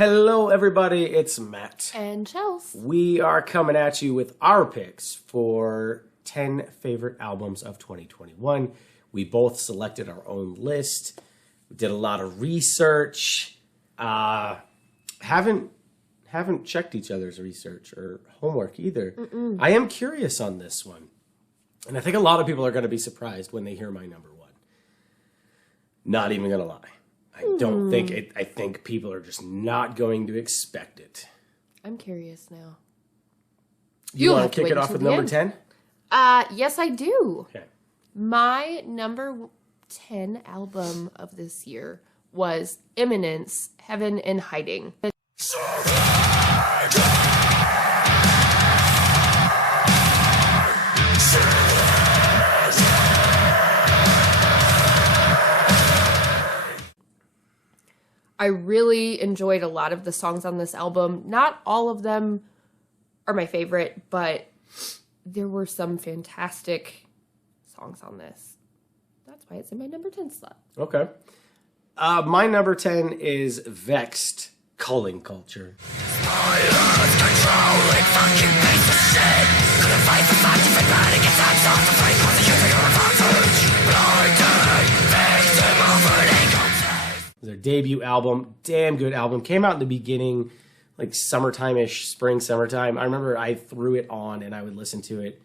Hello everybody, it's Matt. And Chels. We are coming at you with our picks for 10 favorite albums of 2021. We both selected our own list. We did a lot of research. Haven't checked each other's research or homework either. I am curious on this one. And I think a lot of people are going to be surprised when they hear my number one. Not even going to lie. I don't think it. I think people are just not going to expect it. I'm curious now. You want to kick it off with number 10? Yes, I do. Okay. My number 10 album of this year was Eminence, Heaven in Hiding. I really enjoyed a lot of the songs on this album. Not all of them are my favorite, but there were some fantastic songs on this. That's why it's in my number 10 slot. Okay. My number 10 is VEXED, Culling Culture. Their debut album, damn good album. Came out in the beginning, like summertime-ish, spring, summertime. I remember I threw it on and I would listen to it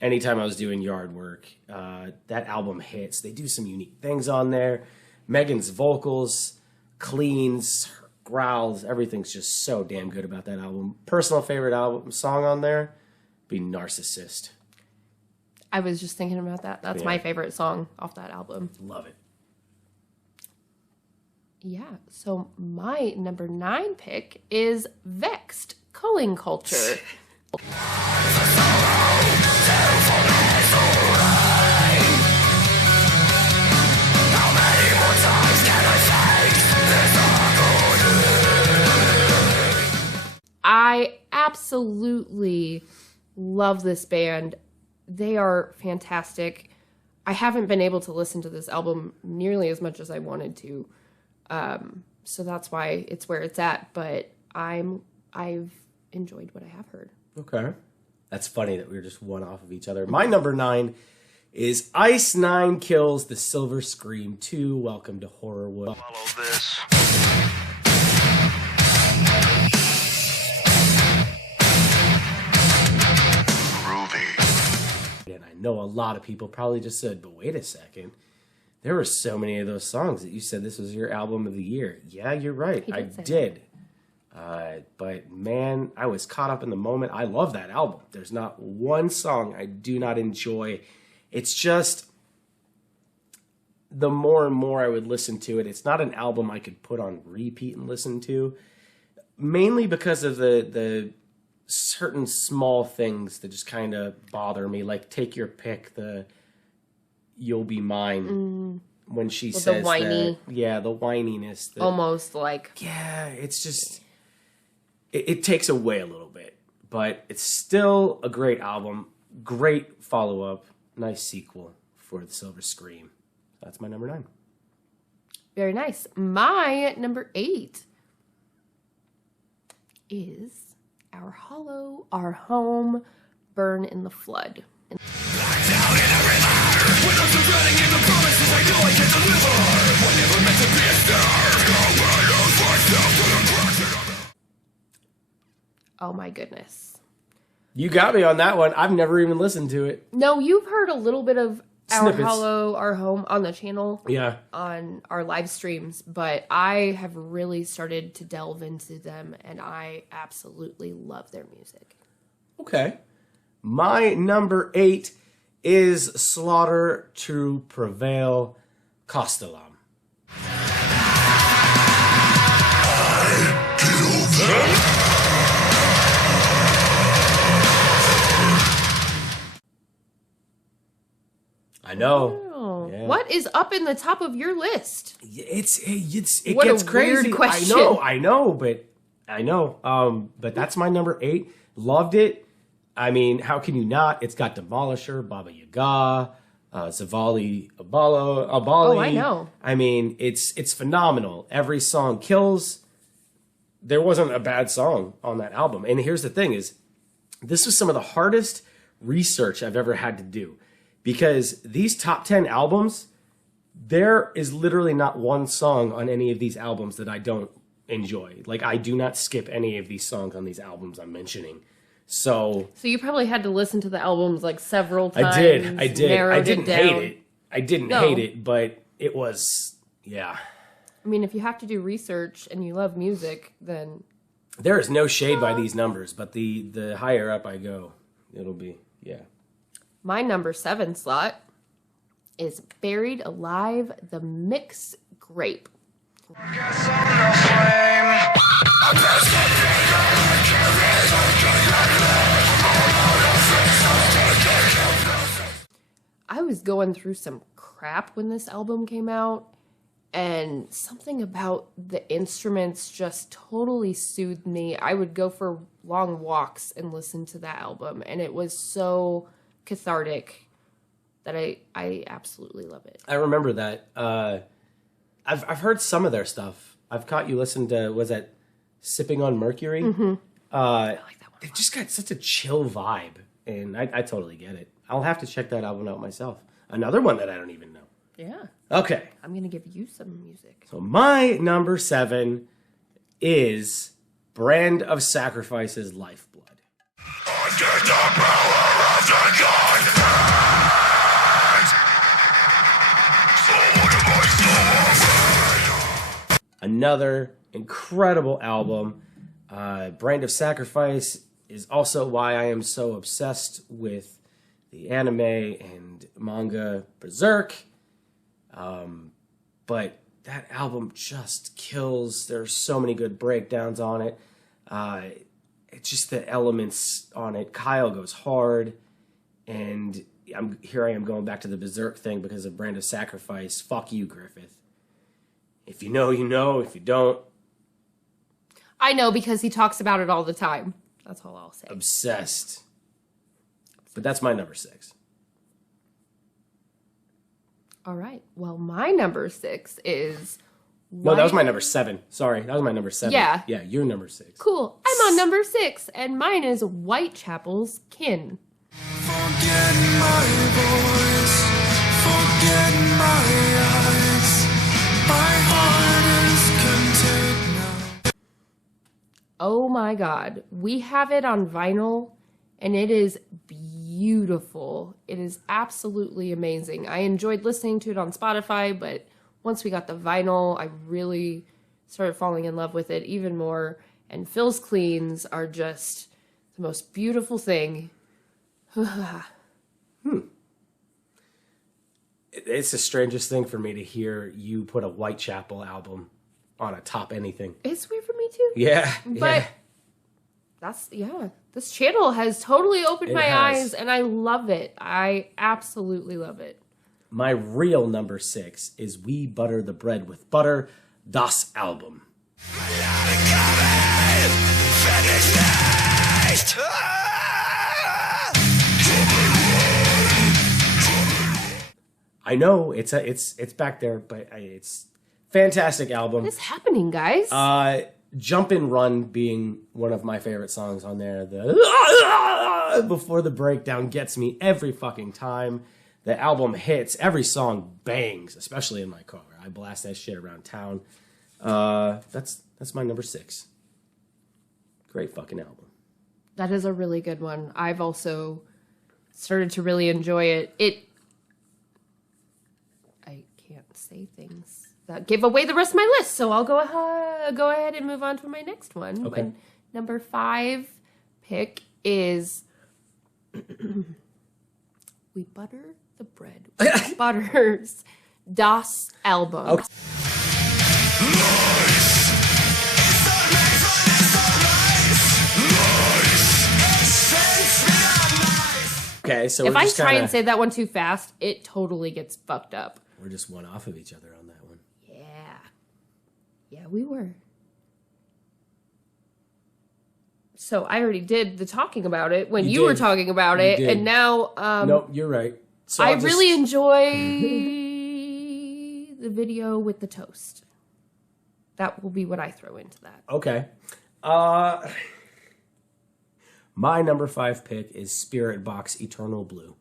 anytime I was doing yard work. That album hits. They do some unique things on there. Megan's vocals, cleans, her growls, everything's just so damn good about that album. Personal favorite album song on there be Narcissist. I was just thinking about that. That's my favorite song off that album. Love it. Yeah, so my number 9 pick is VEXED, Culling Culture. I absolutely love this band. They are fantastic. I haven't been able to listen to this album nearly as much as I wanted to. So that's why it's where it's at, but I've enjoyed what I have heard. Okay. That's funny that we were just one off of each other. My number 9 is Ice 9 Kills the Silver Scream 2. Welcome to Horrorwood. Follow this. Groovy. And I know a lot of people probably just said, but wait a second. There were so many of those songs that you said this was your album of the year. Yeah, you're right. I did. But man, I was caught up in the moment. I love that album. There's not one song I do not enjoy. It's just the more and more I would listen to it, it's not an album I could put on repeat and listen to. Mainly because of the certain small things that just kind of bother me. Like Take Your Pick, the You'll Be Mine, when she says the whiny, the whininess, almost like, it's just it takes away a little bit, but it's still a great album, great follow-up, nice sequel for The Silver Scream. That's my number 9. Very nice. My number 8 is Our Hollow, Our Home, Burn in the Flood. Oh my goodness. You got me on that one. I've never even listened to it. No, you've heard a little bit of Snippets. Our Hollow, Our Home on the channel. Yeah. On our live streams, but I have really started to delve into them and I absolutely love their music. Okay. My number 8 is Slaughter to Prevail, KOSTOLOM. I know. Oh, yeah. What is up in the top of your list? It what gets a crazy. Weird question. I know, but that's my number 8. Loved it. I mean, how can you not? It's got Demolisher, Baba Yaga, Zavali Abali. Oh, I know. I mean, it's phenomenal. Every song kills. there wasn't a bad song on that album. And here's the thing is, this was some of the hardest research I've ever had to do. Because these top 10 albums, there is literally not one song on any of these albums that I don't enjoy. Like, I do not skip any of these songs on these albums I'm mentioning. So you probably had to listen to the albums like several times. I did. I didn't hate it. I didn't hate it, but it was, yeah. I mean, if you have to do research and you love music, then... There is no shade by these numbers, but the higher up I go, it'll be, yeah. My number 7 slot is Buried Alive, the Mixed Grape. I was going through some crap when this album came out, and something about the instruments just totally soothed me. I would go for long walks and listen to that album, and it was so cathartic that I absolutely love it. I remember that. I've heard some of their stuff. I've caught you listen to, was that Sipping on Mercury? Mm-hmm. I like that one. They've just got such a chill vibe, and I totally get it. I'll have to check that album out myself. Another one that I don't even know. Yeah. Okay. I'm going to give you some music. So my number 7 is Brand of Sacrifice's Lifeblood. Under the power of the God. Another incredible album. Brand of Sacrifice is also why I am so obsessed with the anime and manga Berserk. But that album just kills. There's so many good breakdowns on it. It's just the elements on it. Kyle goes hard, and here I am going back to the Berserk thing because of Brand of Sacrifice. Fuck you, Griffith. If you know, you know. If you don't, I know because he talks about it all the time. That's all I'll say. Obsessed. But that's my number 6. All right. Well, my number 6 is... No, that was my number 7. Sorry, that was my number 7. Yeah. Yeah, you're number 6. Cool. I'm on number 6, and mine is Whitechapel's Kin. Forget my voice, forget my eyes, my heart is content now. Oh my God. We have it on vinyl, and it is beautiful. It is absolutely amazing. I enjoyed listening to it on Spotify, but once we got the vinyl, I really started falling in love with it even more. And Phil's cleans are just the most beautiful thing. It's the strangest thing for me to hear you put a Whitechapel album on a top anything. It's weird for me too. Yeah. But this channel has totally opened my eyes, and I love it. I absolutely love it. My real number 6 is We Butter the Bread with Butter, Das Album. I know it's back there, but it's fantastic album. What is happening, guys? Jump and Run being one of my favorite songs on there. The before the breakdown gets me every fucking time. The album hits. Every song bangs, especially in my car. I blast that shit around town. That's my number 6. Great fucking album. That is a really good one. I've also started to really enjoy it. I can't say things that give away the rest of my list, so I'll go ahead and move on to my next one. Okay. My number 5 pick is We Butter the Bread with Butter's Das Album. Okay. Okay, so if I try and say that one too fast, it totally gets fucked up. We're just one off of each other on that one. Yeah, we were. So I already did the talking about it when you were talking about it, and now nope, you're right. So I really enjoy the video with the toast. that will be what I throw into that. Okay. My number 5 pick is SPORTBOX Eternal Blue.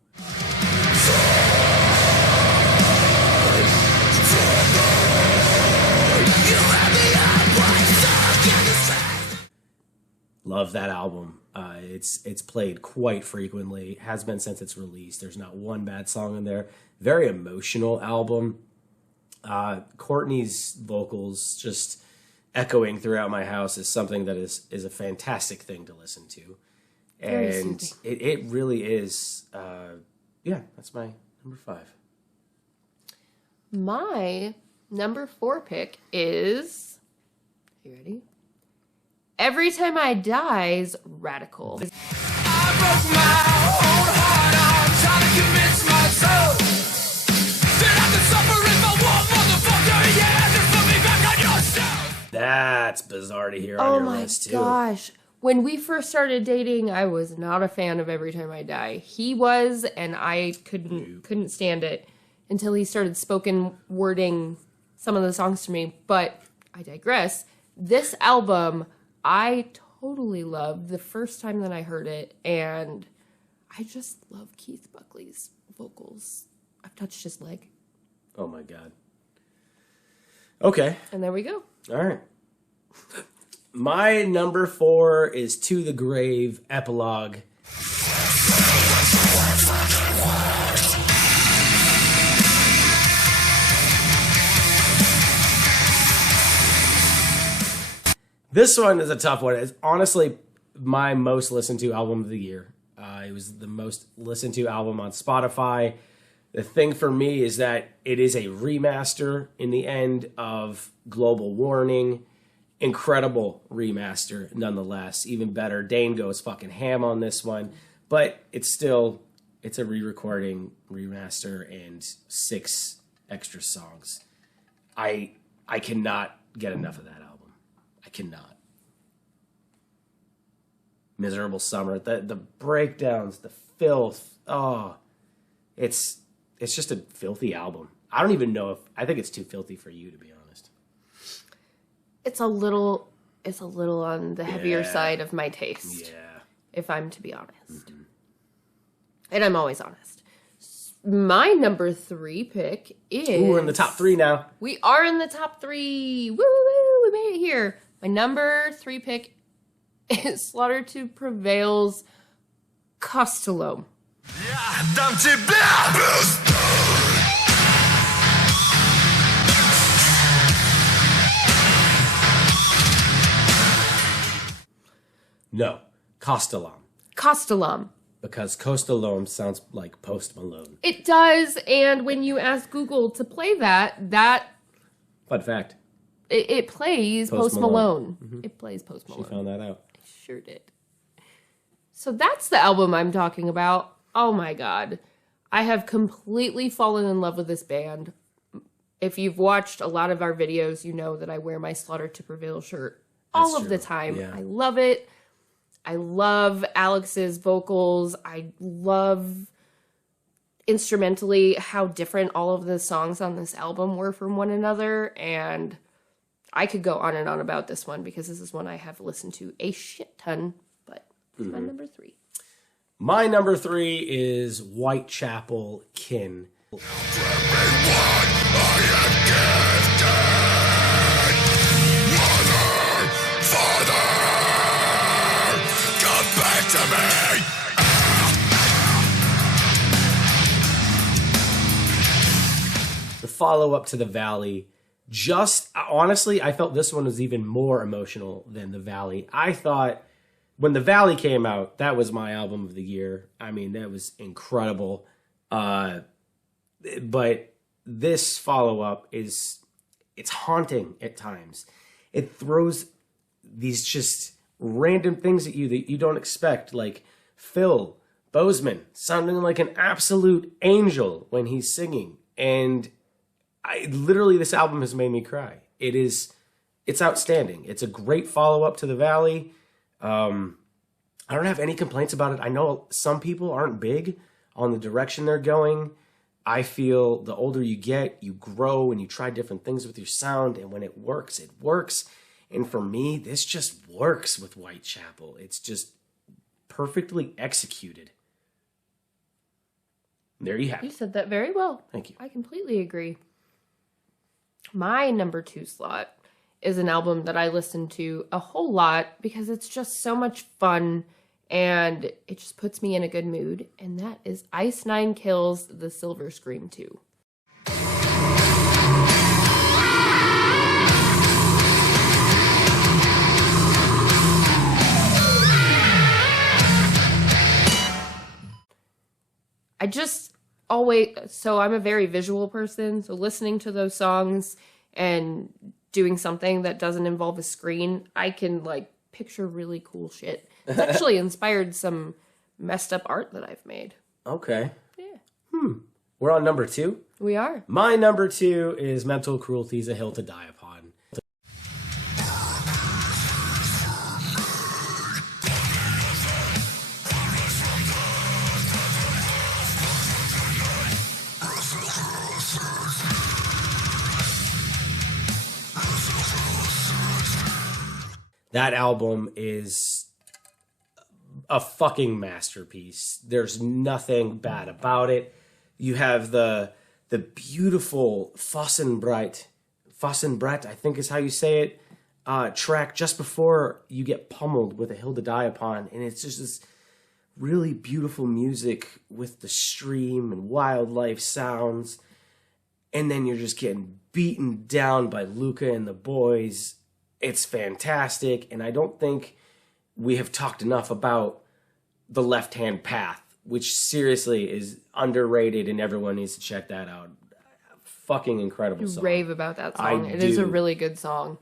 Love that album. It's played quite frequently. Has been since its release. There's not one bad song in there. Very emotional album. Courtney's vocals just echoing throughout my house is something that is a fantastic thing to listen to. And it really is. Yeah, that's my number 5. My number 4 pick is, you ready? Every Time I Die's Radical. I broke my own heart. I'm trying to convince myself that I can suffer if I want, motherfucker. Yeah, just put me back on yourself. That's bizarre to hear on your list, too. Oh my gosh. When we first started dating, I was not a fan of Every Time I Die. He was, and I couldn't stand it until he started spoken wording some of the songs to me. But I digress. This album, I totally loved the first time that I heard it, and I just love Keith Buckley's vocals. I've touched his leg. Oh my God. Okay. And there we go. All right. My number 4 is To the Grave, Epilogue. This one is a tough one. It's honestly my most listened to album of the year. It was the most listened to album on Spotify. The thing for me is that it is a remaster in the end of Global Warning. Incredible remaster nonetheless. Even better. Dane goes fucking ham on this one. But it's a re-recording, remaster, and 6 extra songs. I cannot get enough of that album. I cannot. Miserable Summer. The breakdowns, the filth. Oh, it's just a filthy album. I don't even know I think it's too filthy for you, to be honest. It's a little on the heavier side of my taste. Yeah. If I'm to be honest. Mm-hmm. And I'm always honest. My number 3 pick is... Ooh, we're in the top 3 now. We are in the top 3. Woo, woo, we made it here. My number 3 pick is Slaughter to Prevail's KOSTOLOM. No, KOSTOLOM. KOSTOLOM. Because KOSTOLOM sounds like Post Malone. It does, and when you ask Google to play that Fun fact. it plays Post Malone. Mm-hmm. It plays Post Malone. She found that out. I sure did. So that's the album I'm talking about. Oh my God. I have completely fallen in love with this band. If you've watched a lot of our videos, you know that I wear my Slaughter to Prevail shirt all of the time. Yeah. I love it. I love Alex's vocals. I love instrumentally how different all of the songs on this album were from one another. And I could go on and on about this one because this is one I have listened to a shit ton. But it's my number 3. My number 3 is Whitechapel, Kin. The follow-up to The Valley, honestly, I felt this one was even more emotional than The Valley. I thought when The Valley came out, that was my album of the year. I mean, that was incredible. But this follow-up it's haunting at times. It throws these just random things at you that you don't expect, like Phil Bozeman sounding like an absolute angel when he's singing. And literally, this album has made me cry. It's outstanding. It's a great follow-up to The Valley. I don't have any complaints about it. I know some people aren't big on the direction they're going. I feel the older you get, you grow and you try different things with your sound. And when it works, it works. And for me, this just works with Whitechapel. It's just perfectly executed. There you have it. You said that very well. Thank you. I completely agree. My number 2 slot is an album that I listen to a whole lot because it's just so much fun and it just puts me in a good mood. And that is Ice Nine Kills The Silver Scream 2. I just always, so I'm a very visual person, so listening to those songs and doing something that doesn't involve a screen, I can like picture really cool shit. It's actually inspired some messed up art that I've made. Okay. Yeah. We're on number 2. We are. My number 2 is Mental Cruelty's A Hill to Die Upon. That album is a fucking masterpiece. There's nothing bad about it. You have the beautiful Fossenbreit, I think is how you say it, track just before you get pummeled with A Hill to Die Upon. And it's just this really beautiful music with the stream and wildlife sounds. And then you're just getting beaten down by Luca and the boys. It's fantastic, and I don't think we have talked enough about The Left-Hand Path, which seriously is underrated, and everyone needs to check that out. Fucking incredible song. Rave about that song. It is a really good song.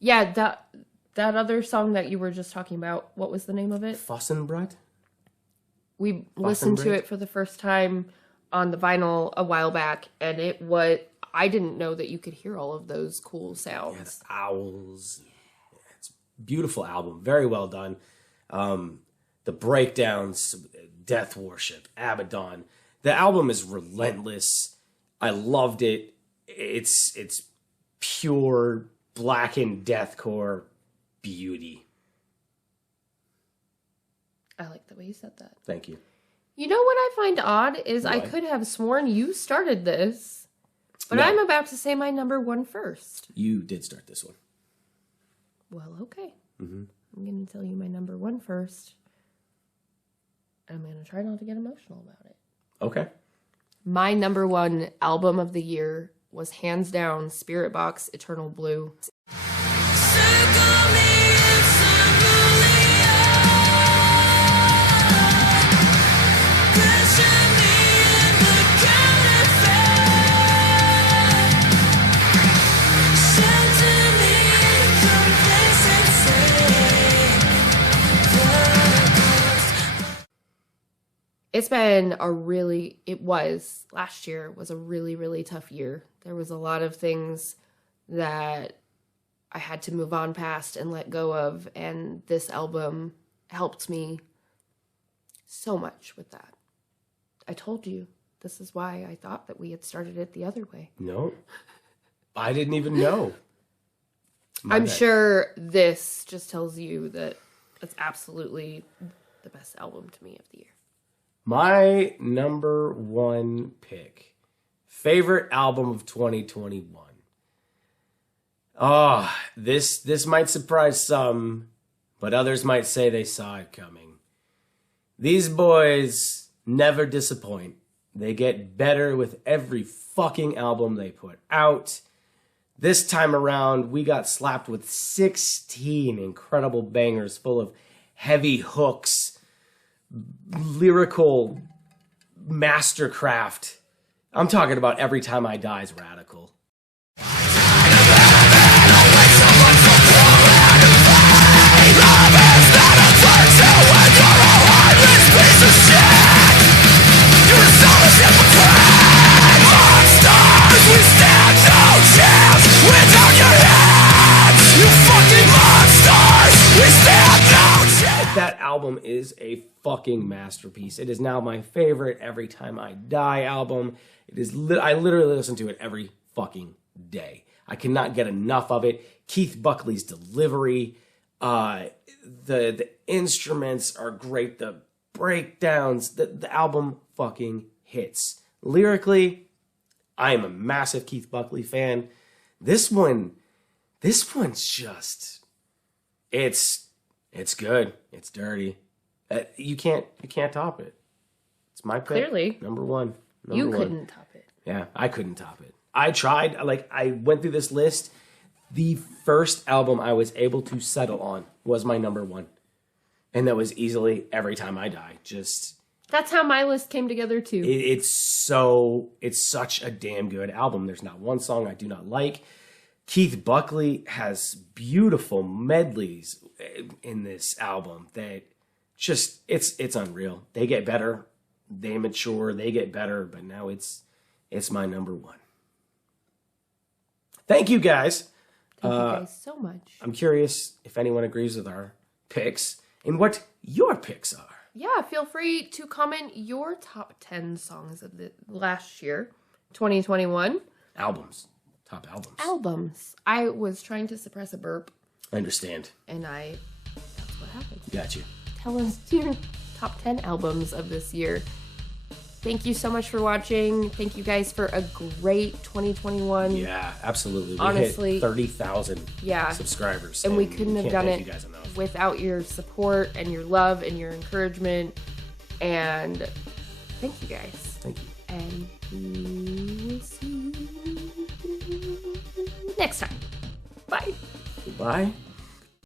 Yeah, that other song that you were just talking about, what was the name of it? Fossenbreit? We listened to it for the first time on the vinyl a while back, and it was... I didn't know that you could hear all of those cool sounds. Yeah, the owls. Yeah, it's a beautiful album. Very well done. The breakdowns, Death Worship, Abaddon. The album is relentless. I loved it. It's pure blackened deathcore beauty. I like the way you said that. Thank you. You know what I find odd is What? I could have sworn you started this. But No. I'm about to say my number 1 first. You did start this one. Well, okay. I'm going to tell you my number 1 first. I'm going to try not to get emotional about it. Okay. My number 1 album of the year was hands down SPORTBOX Eternal Blue. It's been last year was a really, really tough year. There was a lot of things that I had to move on past and let go of, and this album helped me so much with that. I told you, this is why I thought that we had started it the other way. No. I didn't even know. I'm sure this just tells you that it's absolutely the best album to me of the year. My number 1 pick. Favorite album of 2021. Oh, this might surprise some, but others might say they saw it coming. These boys never disappoint. They get better with every fucking album they put out. This time around, we got slapped with 16 incredible bangers full of heavy hooks, lyrical mastercraft. I'm talking about Every Time I Die's radical. That album is a fucking masterpiece. It is now my favorite Every Time I Die album. It is. I literally listen to it every fucking day. I cannot get enough of it. Keith Buckley's delivery, the instruments are great. The breakdowns, the album fucking hits. Lyrically, I am a massive Keith Buckley fan. This one's just, it's good. It's dirty. You can't top it. It's my pick. Clearly. Number one. You couldn't top it. Yeah, I couldn't top it. I tried. Like, I went through this list. The first album I was able to settle on was my number one. And that was easily Every Time I Die. Just... That's how my list came together too. It's such a damn good album. There's not one song I do not like. Keith Buckley has beautiful medleys in this album that just, it's unreal. They get better. They mature. They get better. But now it's my number one. Thank you guys. Thank you guys so much. I'm curious if anyone agrees with our picks and what your picks are. Yeah, feel free to comment your top 10 songs of the last year, 2021. Albums. Top albums. Albums. I was trying to suppress a burp. I understand. And that's what happened. Got you. Tell us your top 10 albums of this year. Thank you so much for watching. Thank you guys for a great 2021. Yeah, absolutely. We honestly hit 30,000 yeah. subscribers. And we couldn't have done it enough. without your support and your love and your encouragement. And thank you guys. Thank you. And we will see you next time. Bye. Goodbye.